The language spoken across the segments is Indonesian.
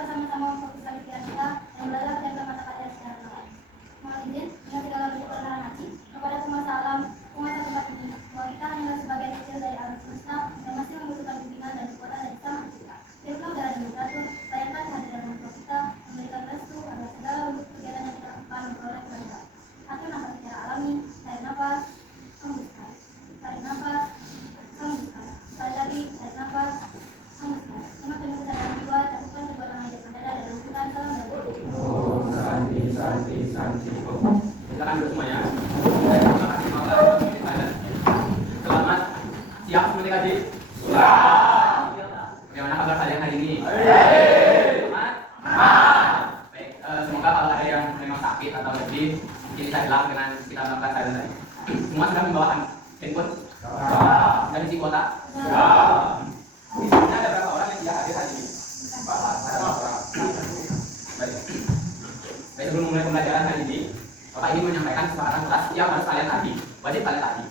bersama-sama memfokuskan pikiran kita dan belajar menjaga mata pelajaran secara lengkap. Mohon izin dengan segala bentuk kebenaran hati kepada penguasa alam, penguasa tempat ini, bahwa kita hanyalah sebagian kecil dari alam semesta yang masih membutuhkan bimbingan dan kekuatan dari Sang Pencipta. Berikanlah udara dan teratur, layakkan kehadiran makhluk kita, memberikan restu agar segala bentuk kegiatan yang kita lakukan memperoleh keberhasilan. Atur nafas secara alami, tarik nafas, hembuskan, tarik nafas, hembuskan, tarik lagi, tarik nafas, hembuskan. Semak penuh kesadaran jiwa, cakupan kedua tangan di atas dada dan lakukan salam dan Santi, santi, santi. Silakan duduk semuanya. Terima kasih Bapak. Selamat siap semuanya kaji. Bagaimana kabar kalian hari ini? Selamat. Baik, semoga kalau ada yang memang sakit atau sedih, ini saya bilang dengan kita melakukan silent tadi. Semua sudah membawa handphone? Sudah isi kuota? Di sini ada berapa orang yang tidak hadir hari ini? Ada berapa orang? Baik. Sebelum memulai pembelajaran hari ini, Bapak ingin menyampaikan kesepakatan kelas yang harus kalian tadi, wajib kalian tadi.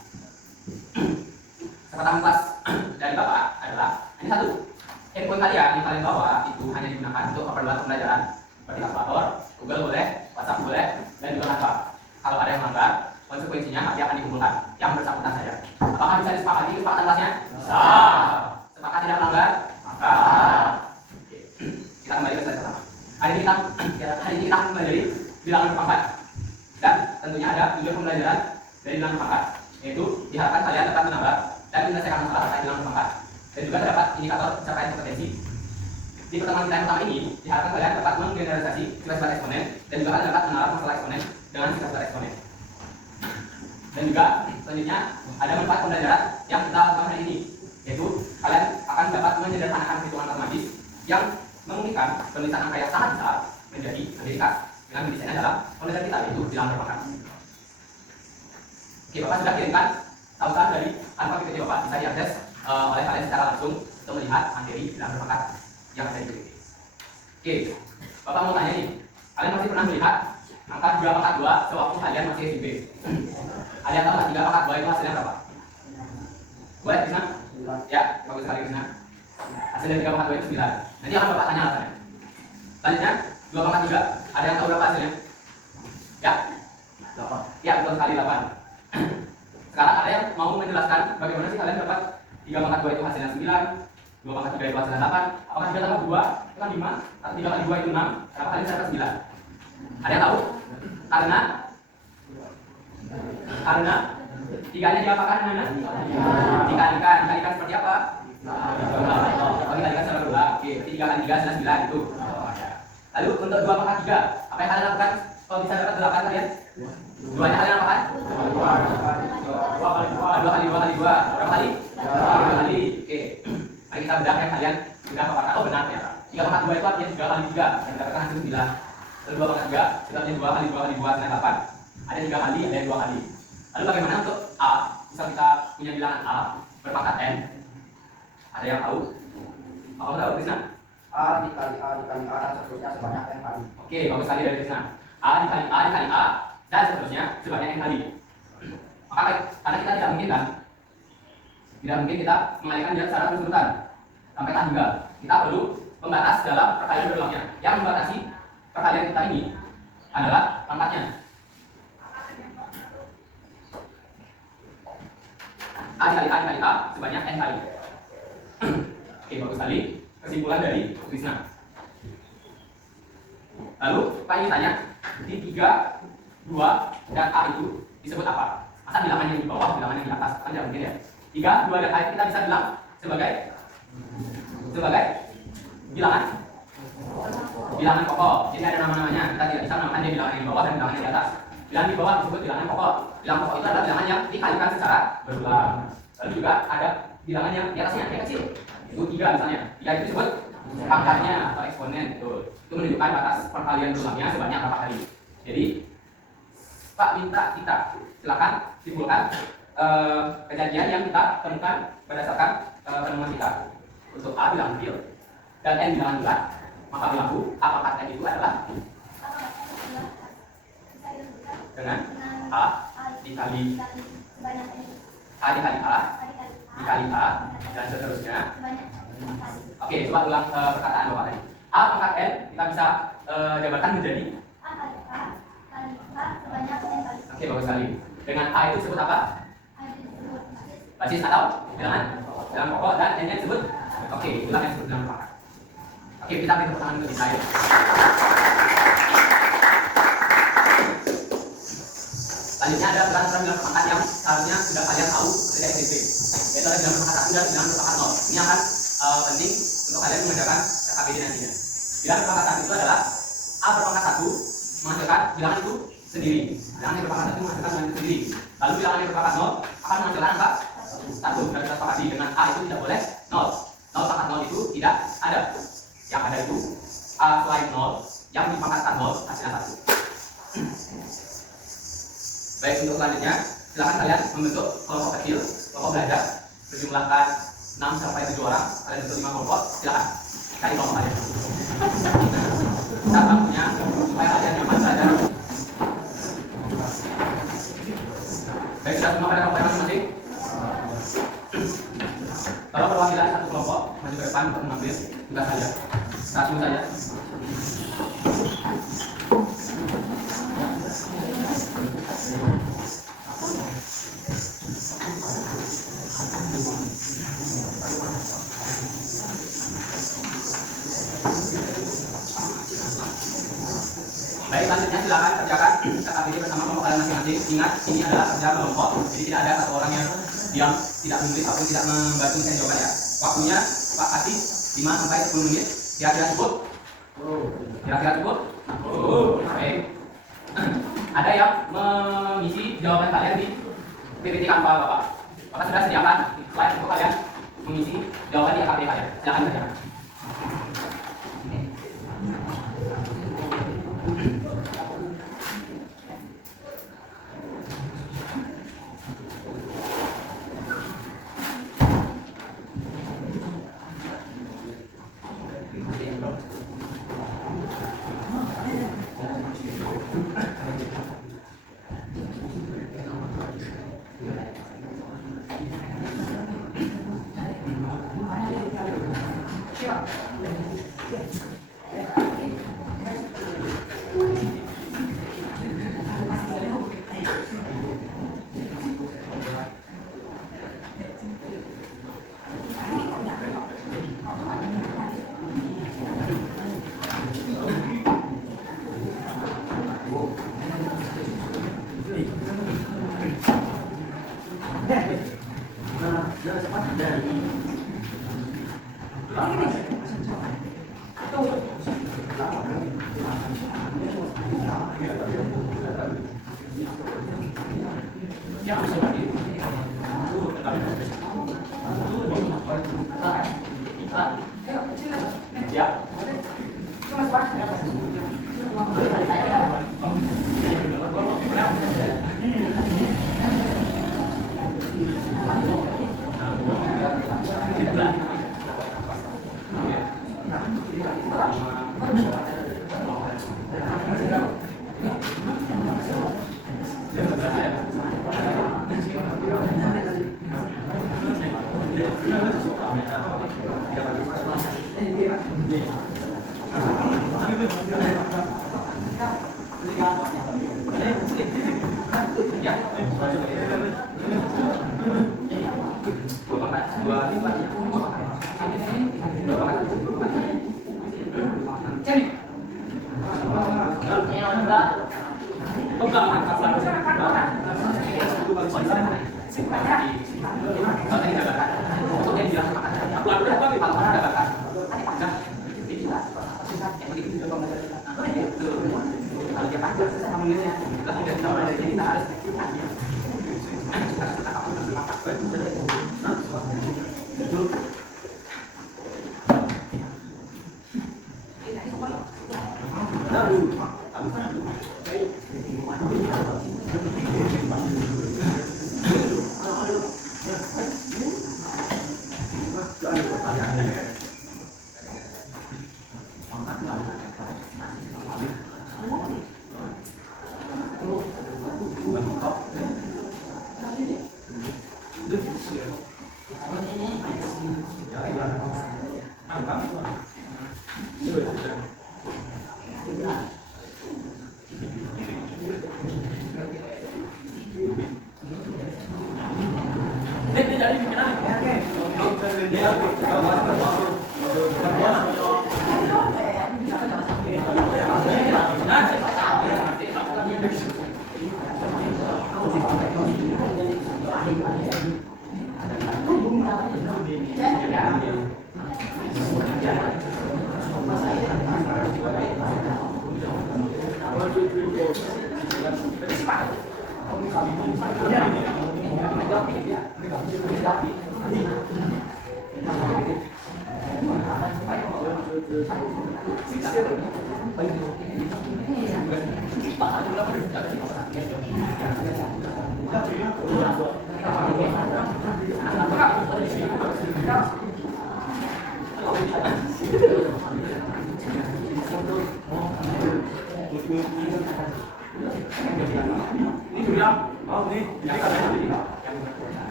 Kesepakatan kelas dari Bapak adalah hanya satu. Handphone kalian yang kalian bawa itu hanya digunakan untuk keperluan pembelajaran, seperti kalkulator, Google boleh, WhatsApp boleh, dan juga Canva. Kalau ada yang melanggar, konsekuensinya nanti akan dikumpulkan yang bersangkutan saja. Apakah bisa disepakati kesepakatan kelasnya? Bisa. Sepakat tidak melanggar? Maka. Oke. Kita kembali ke slide pertama. Hari ini kita akan mempelajari bilangan berpangkat, dan tentunya ada tujuan pembelajaran dari bilangan berpangkat, yaitu diharapkan kalian dapat menambah dan menyelesaikan masalah terkait bilangan berpangkat, dan juga terdapat indikator pencapaian kompetensi. Di pertemuan kita yang pertama ini diharapkan kalian dapat menggeneralisasi sifat-sifat eksponen dan juga kalian dapat menalar masalah eksponen dengan sifat-sifat eksponen. Dan juga selanjutnya ada manfaat pembelajaran yang kita lakukan hari ini, yaitu kalian akan dapat menyederhanakan hitungan matematis yang memungkinkan penulisan angka yang sangat besar menjadi lebih dengan mendesainnya dalam pembelajaran kita, yaitu bilangan berpangkat. Oke, Bapak sudah kirimkan tautan dari alfa PPT Bapak, bisa diakses oleh kalian secara langsung untuk melihat materi bilangan berpangkat yang ada di PPT. Oke, Bapak mau tanya nih, kalian masih pernah melihat angka 3 pangkat 2 sewaktu kalian masih SMP? Ada yang tahu nggak 3 pangkat 2 itu hasilnya berapa? Boleh, Krisna? Ya, bagus sekali Krisna. Hasil dari 3 pangkat 2 itu 9. Nanti akan Bapak tanya alasannya. Selanjutnya, 2 pangkat 3, ada yang tahu berapa hasilnya? Ya? 8. Ya, betul sekali 8. Sekarang ada yang mau menjelaskan bagaimana sih kalian dapat 3 pangkat 2 itu hasilnya 9, 2 pangkat 3 itu hasilnya 8. Apakah 3 tambah 2 itu kan 5, atau 3 kali 2 itu 6? Kenapa kalian bisa dapat 9? Ada yang tahu? Karena 3-nya diapakan mana? Dikalikan seperti apa? Oh, dikalikan secara 2. Oke, 3 kali 3 adalah 9 itu. Lalu untuk 2 pangkat 3, apa yang kalian lakukan kalau bisa dapat 8 kalian? 2-nya kalian apakan? 2 kali 2. Berapa kali? 3 kali. Oke. Mari kita bedah yang kalian sudah paparkan. Oh benar ternyata. 3 pangkat 2 itu artinya 3 kali 3 yang mendapatkan hasil 9. Lalu 2 pangkat 3 itu artinya 2 kali 2 kali 2 hasilnya 8. Ada 3 kali, ada 2 kali. Lalu bagaimana untuk A? Bisa kita punya bilangan A berpangkat N? Ada yang tahu? Apa tahu Krisna? A dikali A dan seterusnya sebanyak N kali. Oke, bagus sekali dari Krisna. A dikali A dan seterusnya sebanyak N kali. Maka karena kita tidak mungkin kita mengalihkan dia secara terus-terusan sampai tak hingga. Kita perlu pembatas dalam perkalian berulangnya. Yang membatasi perkalian kita ini adalah pangkatnya. A dikali A sebanyak N kali. Oke, bagus sekali. Kesimpulan dari Krisna. Lalu, Pak ingin tanya, di 3, 2, dan A itu disebut apa? Masa bilangan yang di bawah, bilangan yang di atas? Kan tidak mungkin ya. 3, 2, dan A itu kita bisa bilang sebagai bilangan pokok. Jadi ada nama-namanya. Kita tidak bisa menamakan dia bilangan yang di bawah dan bilangan yang di atas. Bilangan di bawah disebut bilangan pokok. Bilangan pokok itu adalah bilangan yang dikalikan secara berulang. Lalu juga ada bilangan yang di atasnya, yang kecil. Itu 3 misalnya. 3 itu disebut pangkatnya atau eksponen. Itu menunjukkan batas perkalian berulangnya sebanyak berapa kali. Jadi Pak minta kita silakan simpulkan kejadian yang kita temukan berdasarkan penemuan kita. Untuk A bilangan kecil dan N bilangan bulat, maka berlaku apakah N itu adalah dengan A dikali A dan seterusnya. Oke, coba ulang perkataan Bapak tadi. A pangkat N kita bisa jabarkan menjadi A kali A kali A sebanyak N kali. oke, bagus sekali. Dengan A itu disebut apa? A itu disebut Basis atau bilangan dalam pokok dan N nya disebut oke, itulah yang disebut bilangan pangkat. Oke, kita beri tepuk tangan untuk Israel. Selanjutnya ada bilangan pangkat yang seharusnya sudah kalian tahu sejak SMP, yaitu ada bilangan pangkat 1 dan bilangan pangkat 0. Ini akan penting untuk kalian mengerjakan KKBD nantinya. Bilangan pangkat 1 itu adalah A berpangkat 1 menghasilkan bilangan itu sendiri. Bilangan yang berpangkat 1 menghasilkan bilangan itu sendiri. Lalu bilangan yang berpangkat 0 akan menghasilkan angka 1. Dan kita sepakati dengan A itu tidak boleh 0. 0 pangkat 0 itu tidak ada. Yang ada itu A selain 0 yang dipangkatkan 0 hasilnya 1. Baik, untuk selanjutnya silakan kalian membentuk kelompok kecil, kelompok belajar berjumlahkan 6 sampai 7 orang. Kalian bentuk 5 kelompok, silakan cari kelompok kalian. Saat waktunya supaya kalian nyaman belajar. Baik, sudah semua pada kelompok masing-masing. Kalau perwakilan satu kelompok maju ke depan untuk mengambil tugas kalian. Satu saja. Baik, selanjutnya silakan kerjakan KKBD bersama kelompok kalian masing-masing. Ingat, ini adalah kerja kelompok, jadi tidak ada satu orang yang diam, tidak menulis ataupun tidak membantu mencari jawaban ya. Waktunya Pak kasih 5 sampai 10 menit. Kira-kira cukup? Kira-kira cukup? Baik. Ada yang mengisi jawaban kalian di PPT Canva Bapak. Bapak sudah sediakan slide untuk kalian mengisi jawaban di KKBD kalian. Silakan kerjakan.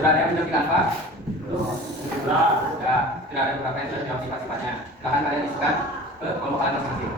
Sudah ada yang menyampaikan Pak? Sudah. Ya, tidak ada beberapa yang sudah dijawab sifat-sifatnya. Silahkan kalian isikan ke kelompok kalian masing-masing.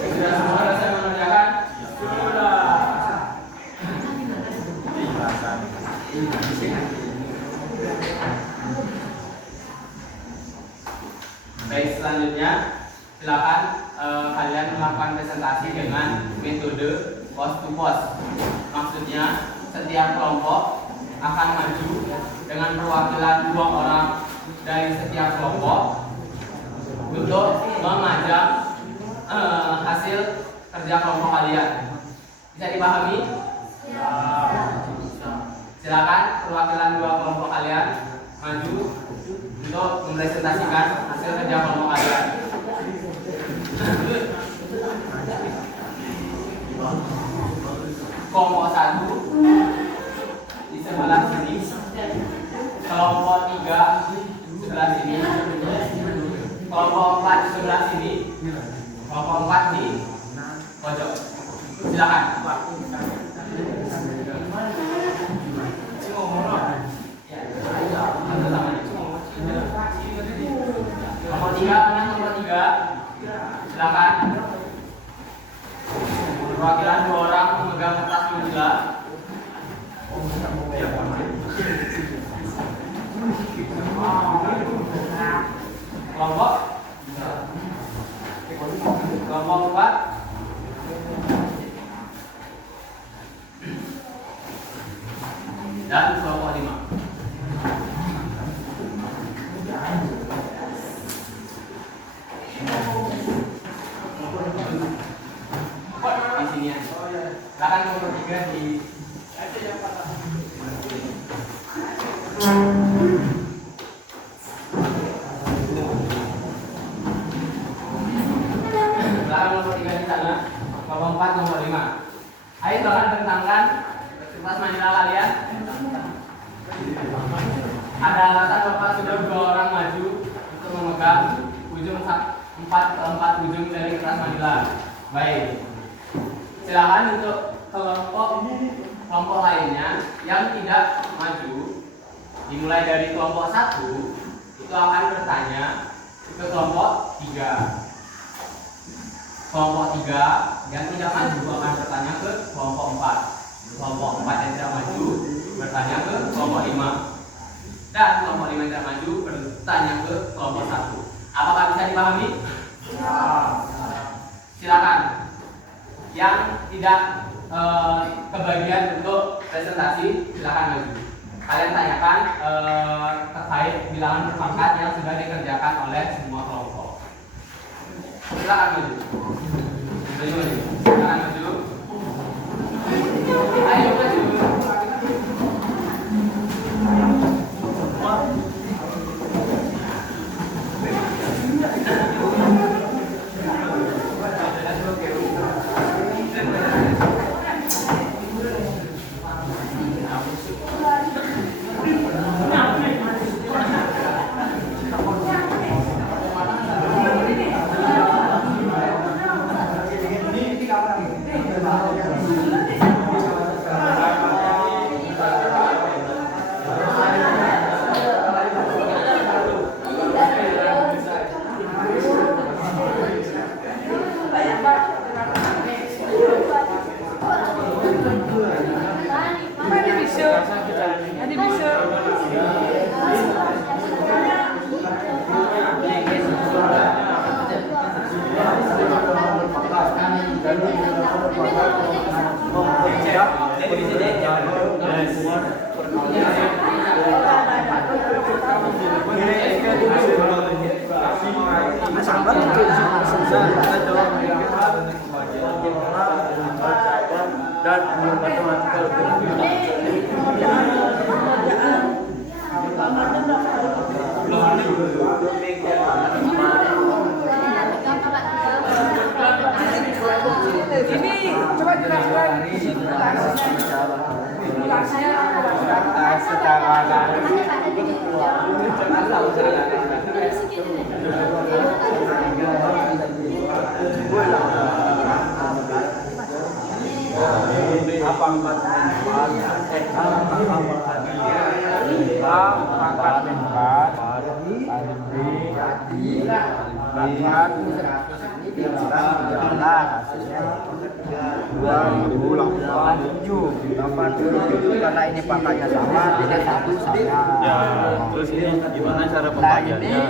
Sudah semua selesai mengerjakan? Baik, selanjutnya silakan kalian melakukan presentasi dengan metode post to post. Maksudnya setiap kelompok akan maju dengan perwakilan 2 orang dari setiap kelompok untuk memajang hasil kerja kelompok kalian. Bisa dipahami? Silakan perwakilan 2 kelompok kalian maju untuk mempresentasikan hasil kerja kelompok kalian. Kelompok 1 di sebelah sini, kelompok 3 di sebelah sini, kelompok 4 di sebelah sini, kelompok 4 di pojok. Silakan. Nomor 3, mana nomor 3? Silakan. Perwakilan 2 orang memegang kertas manila. Kelompok 4 dan kelompok 5. silakan nomor 3 di silakan nomor 3 di sana, kelompok 4 nomor 5. Ayo silakan bentangkan kertas manila kalian. Ada alasan Bapak sudah 2 orang maju untuk memegang ujung 4 ujung dari kertas manila. Baik. Silakan untuk kelompok lainnya yang tidak maju, dimulai dari kelompok 1 itu akan bertanya ke kelompok 3. Kelompok 3 yang tidak maju akan bertanya ke kelompok 4. Kelompok 4 yang tidak maju bertanya ke kelompok 5. Dan kelompok 5 yang tidak maju bertanya ke kelompok 1. Apakah bisa dipahami? Ya. Silakan. Yang tidak kebagian untuk presentasi silakan maju. Kalian tanyakan terkait bilangan berpangkat yang sudah dikerjakan oleh semua kelompok. Silakan maju. Silakan maju. Ayo maju. Dan ini coba jelaskan simulasinya karena ini pangkatnya sama, tidak satu sama. Ya, terus ini gimana cara pembagiannya?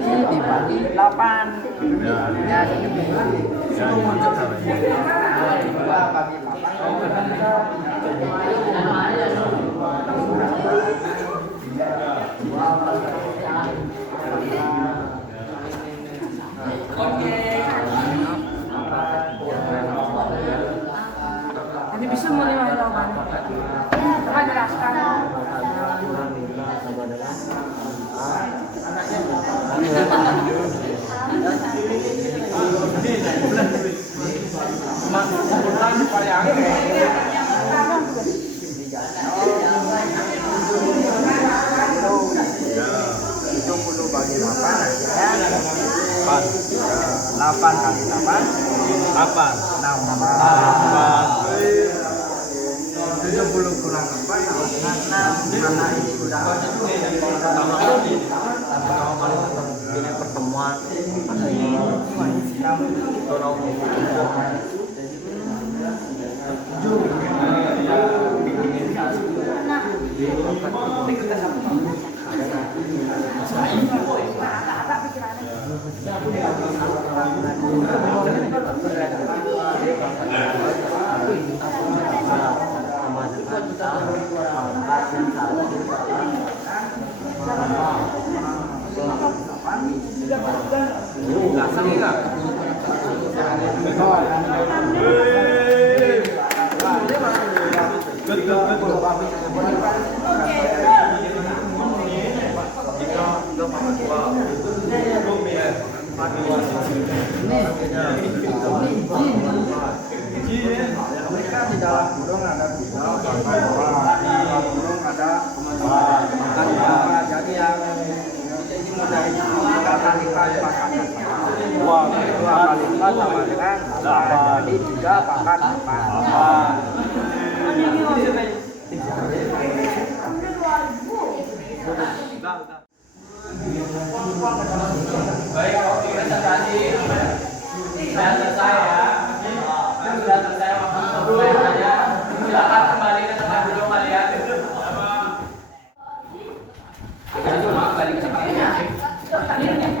Ini dibagi 8. Ya, Ya, ini dibagi. ya, gimana caranya? Dua bagi 8. Ini bisa mulai lawan. Coba jelaskan. Bagi 8 kali 8 8 70 kurang 8 mana ini udah ini pertemuan Mereka di dalam burung ada gula, di dalam burung ada makan ya. Jadi yang ini dari tiga kali pangkat. Dua kali lipat sama dengan 8. Jadi 3 pangkat 8. Baik, waktu presentasi sudah selesai ya. Sudah selesai waktu pembelajarannya. Silakan kembali ke tempat duduk kalian. Kita semua kembali ke tempatnya.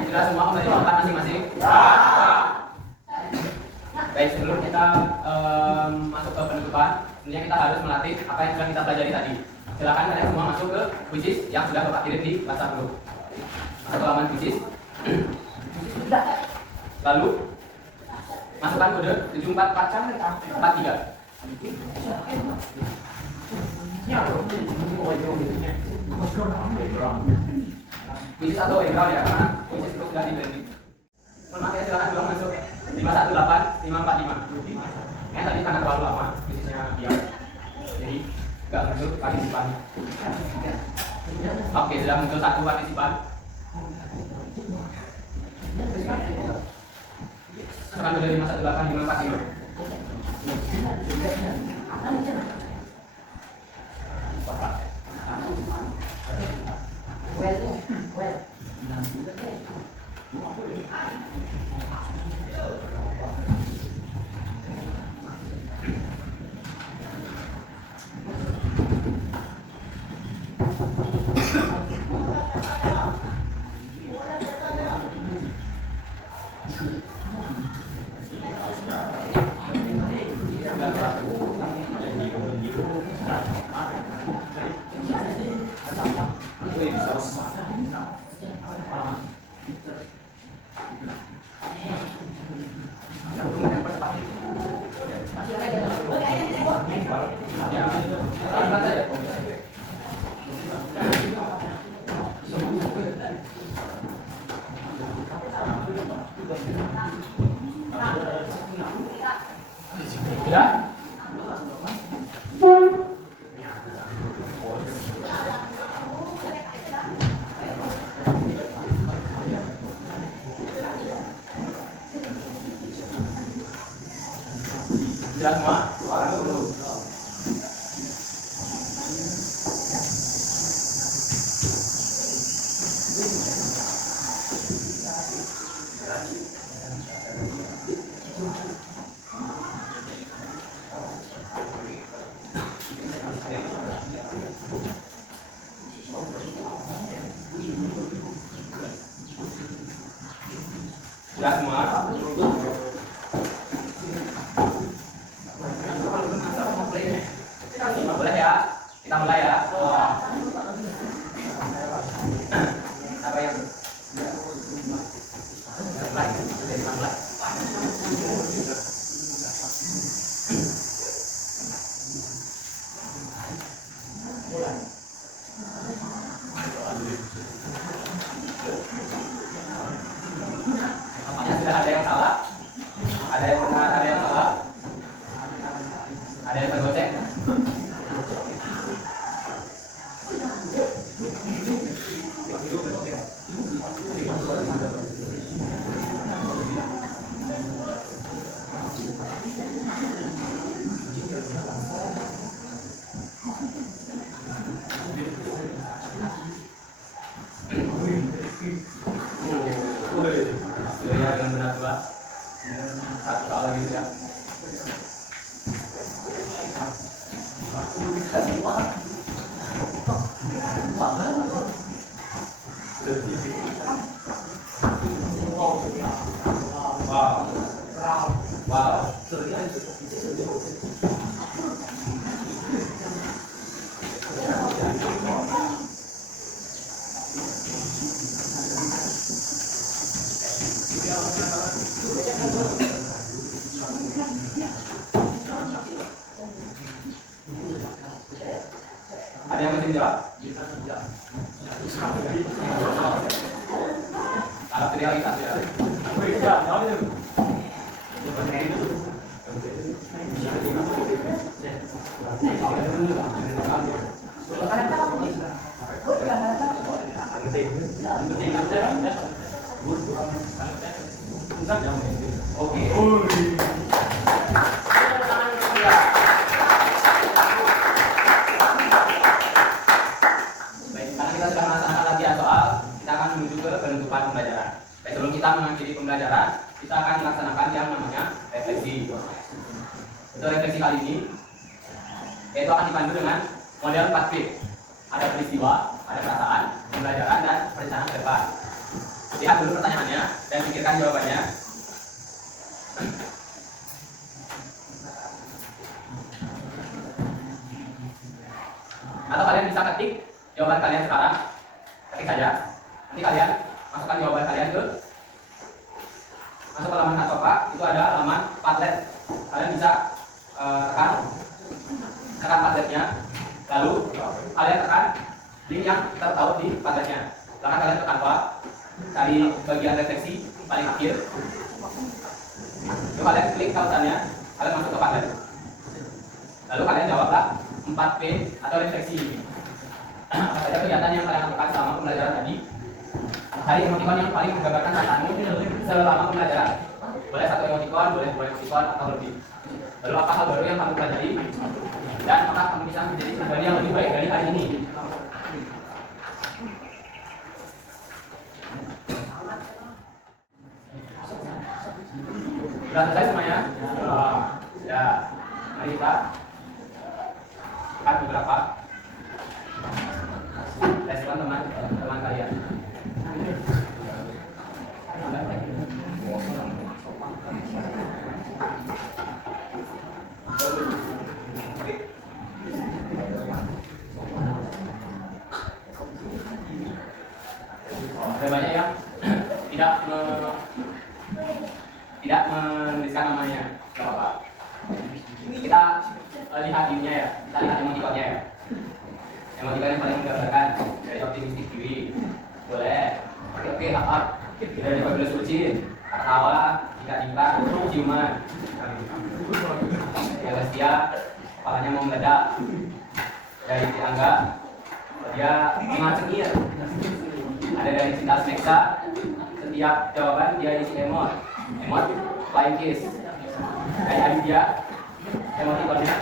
Kita semua kembali ke tempat masing-masing. Baik, sebelum kita masuk ke penutupan, tentunya kita harus melatih apa yang sudah kita pelajari tadi. Silakan kalian semua masuk ke quiz yang sudah Bapak kirim di WhatsApp group. Masuk ke halaman quiz. Lalu masukkan kode 7443. Quiz atau enggak ya, karena quiz itu sudah di-training. Mohon maaf ya, silakan ulang masuk 518545. Ya tadi karena terlalu lama quiznya diam, jadi nggak muncul partisipan. Oke, sudah muncul 1 partisipan. Sekarang udah 518545. Ya? Sudah semua? Sudah semua? Boleh ya? Kita mulai ya. Apa yang mulai? Sudah ada yang salah? Ada yang benar, ada yang salah? Ada yang tergocek? Ya, dengan benar dua. Satu soal lagi ya. Wow. Ada yang masih jawab? Alat realitas ya. Baik, karena kita sudah melaksanakan latihan soal, kita akan menuju ke penutupan pembelajaran. Baik, sebelum kita mengakhiri pembelajaran, kita akan melaksanakan yang namanya refleksi. Untuk refleksi kali ini, yaitu akan dipandu dengan model 4P. Ada peristiwa, ada perasaan, pembelajaran, dan perencanaan ke depan. Lihat dulu pertanyaannya dan pikirkan jawabannya. Atau kalian bisa ketik jawaban kalian sekarang, ketik saja. Nanti kalian masukkan jawaban kalian ke masuk ke halaman Hasopa, itu ada halaman Padlet. Kalian bisa tekan Padletnya, lalu kalian tekan link yang tertaut di Padletnya. Lalu kalian ke Canva, cari bagian refleksi paling akhir. Lalu kalian klik tautannya, kalian masuk ke Padlet. Lalu kalian jawablah 4P atau refleksi. Apa saja kegiatan yang kalian lakukan selama pembelajaran tadi? Cari emotikon yang paling menggambarkan perasaanmu selama pembelajaran. Boleh satu emotikon, boleh dua emotikon atau lebih. Lalu apa hal baru yang kamu pelajari? Dan apakah kamu bisa menjadi pribadi yang lebih baik dari hari ini? Sudah selesai semuanya? Ya, mari kita akan beberapa respon teman kalian. Ada banyak yang tidak menuliskan namanya, nggak apa-apa. Kita lihat ininya ya, kita lihat emotikonnya ya. Emotikon yang paling menggambarkan dari optimistik diri, boleh. Oke, apa? Dari fabulous bucin, ketawa, jika ciuman. Yang setia, kepalanya mau meledak. Dari si Angga, dia semangat cengir. Ada dari Cinta Smeksa, setiap jawaban dia isi emot, flying kiss. Dari Aditya, emotikonnya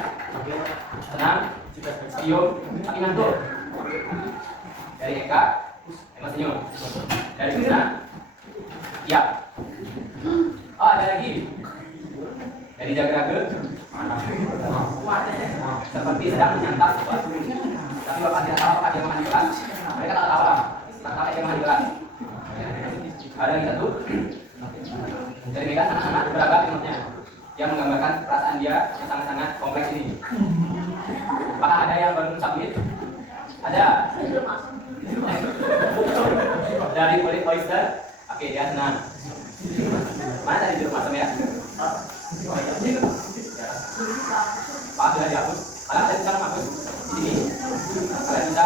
tenang, cium, tapi ngantuk. Dari Eka, emot senyum. Dari Krisna, ya. Oh, ada lagi. Dari Jagraga, seperti sedang menyantap sesuatu. Tapi bapak tidak tahu apakah dia makan di kelas. Mereka tak tahu lah. Tak tahu dia makan di kelas. Ada lagi satu. Dari Mega sangat-sangat beragam emotnya, yang menggambarkan perasaan dia yang sangat-sangat kompleks ini. Apakah ada yang baru submit? Ada. Dari kulit oyster. Oke, dia senang. Mana tadi jeruk masam ya? Pak sudah dihapus. Kalian ada sekarang hapus di sini. Kalian bisa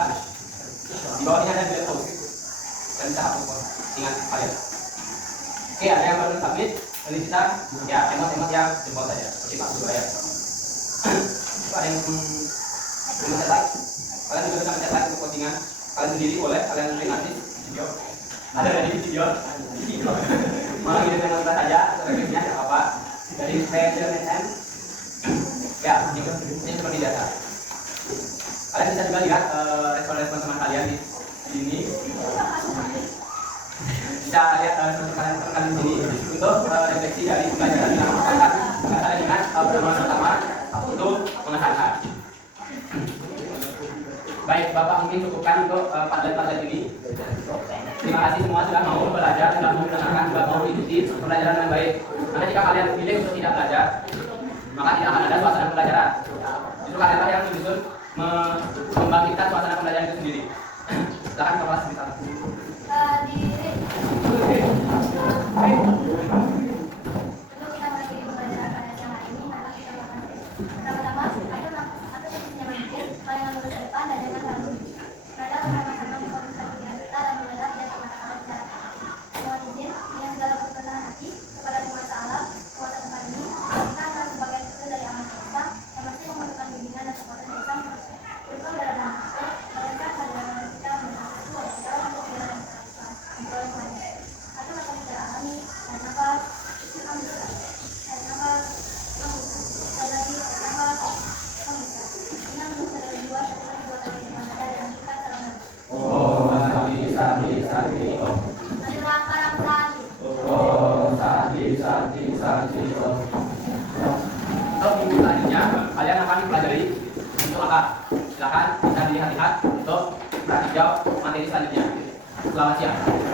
di bawahnya ada delete post. Kalian bisa hapus ingat kalian. Oke, ada yang baru submit. Jadi kita ya emot-emot yang jempol saja. Seperti Pak Sudah ya. Ada yang belum cetak. Kalian juga bisa mencetak untuk postingan kalian sendiri boleh. Kalian sendiri nanti video. Ada dari video. Malah gitu dengan kita saja. Refleksinya tidak apa-apa. Dari PSNSM. Ya, ini seperti biasa. Kalian bisa juga lihat respon-respon teman kalian di sini. Bisa lihat teman-teman di sini untuk refleksi dari pelajaran yang akan berkaitan dengan pertama untuk mengesahkan. Baik, Bapak mungkin cukupkan untuk Padlet ini. Terima kasih semua sudah mau belajar, sudah mau mendengarkan, sudah mau mengikuti pembelajaran dengan baik. Karena jika kalian pilih untuk tidak belajar, maka tidak akan ada suasana pembelajaran. Justru kalianlah yang menyusun membangkitkan suasana pembelajaran itu sendiri. Silakan Bapak sebentar. Sebelum kita mengakhiri pembelajaran pada siang hari ini, maka kita akan pertama-tama atur posisinya mungkin, kalian lurus ke depan dan jangan terlalu berada bersama-sama di posisi pikiran kita dan menghadap dan mata kalian secara aktif. Mohon izin dengan segala ketenangan hati. Untuk minggu selanjutnya, kalian akan dipelajari untuk apa? Silakan bisa dilihat-lihat untuk bertanggung jawab materi selanjutnya. Selamat siang.